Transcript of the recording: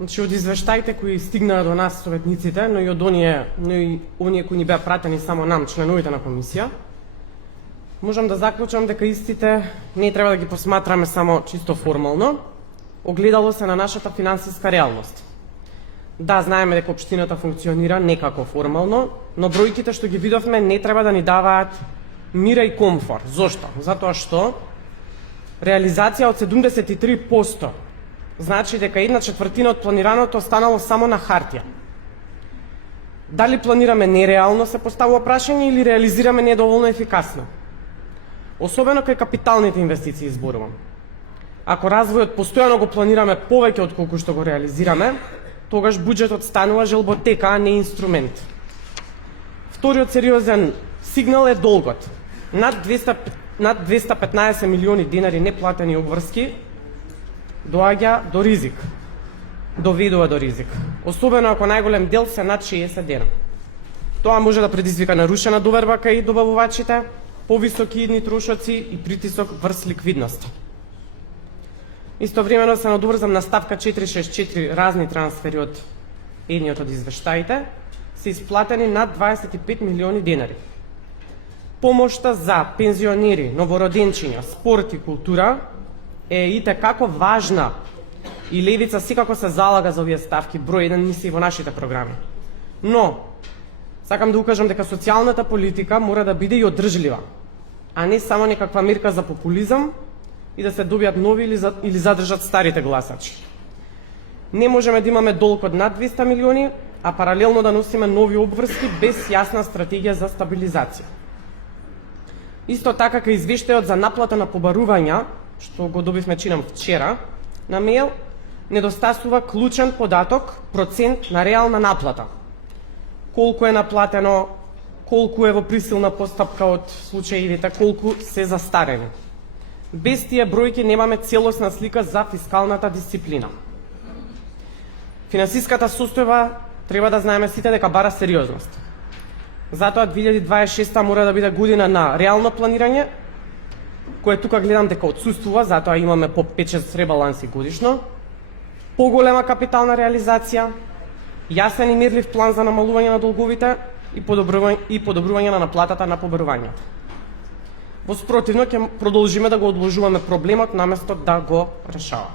Значи, од извештаите кои стигнаа до нас советниците, но и од оние кои ни беа пратени само нам, членовите на комисија, можам да заклучам дека истите не треба да ги посматраме само чисто формално, огледало се на нашата финансиска реалност. Да, знаеме дека општината функционира некако формално, но бројките што ги видовме не треба да ни даваат мира и комфор. Зошто? Затоа што реализација од 73% значи дека 1/4 од планираното останало само на хартија. Дали планираме нереално, се поставува прашање, или реализираме недоволно ефикасно? Особено кај капиталните инвестиции зборувам. Ако развојот постојано го планираме повеќе од колку што го реализираме, тогаш буџетот станува желботека, а не инструмент. Вториот сериозен сигнал е долгот. Над 215 милиони денари неплатени обврски доаѓа до ризик. Доведува до ризик. Особено ако најголем дел се над 60 дена. Тоа може да предизвика нарушена доверба кај добавувачите, повисоки идни трошоци и притисок врз ликвидност. Истовремено се надоврзам на ставка 464 разни трансфери од едниот од извештаите, се исплатени над 25 милиони денари. Помошта за пензионери, новороденчиња, спорт и култура е и како важна и Левица секако се залага за овие ставки, број 1 мисии во нашите програми. Но, сакам да укажам дека социјалната политика мора да биде и одржлива, а не само некаква мерка за популизам и да се добијат нови или задржат старите гласачи. Не можеме да имаме долг од над 200 милиони, а паралелно да носиме нови обврски без јасна стратегија за стабилизација. Исто така кај извештајот за наплата на побарувања, што го добивме чинам вчера на мејл, недостасува клучен податок, процент на реална наплата. Колку е наплатено, колку е во присилна постапка од случаевите, колку се застарени. Без тие бројки немаме целосна слика за фискалната дисциплина. Финансиската состојба треба да знаеме сите дека бара сериозност. Затоа 2026 мора да биде година на реално планирање, кое тука гледам дека отсуствува, затоа имаме по 5-6 ребаланси годишно, поголема капитална реализација, јасен и мерлив план за намалување на долговите и подобрување на наплатата на побарувањата. Во спротивно ќе продолжиме да го одложуваме проблемот наместо да го решаваме.